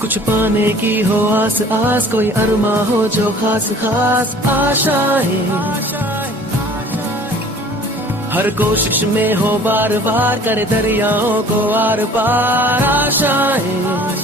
कुछ पाने की हो आस आस, कोई अरमा हो जो खास खास आशाएं, हर कोशिश में हो बार बार, करे दरियाओं को आर पार आशाएं।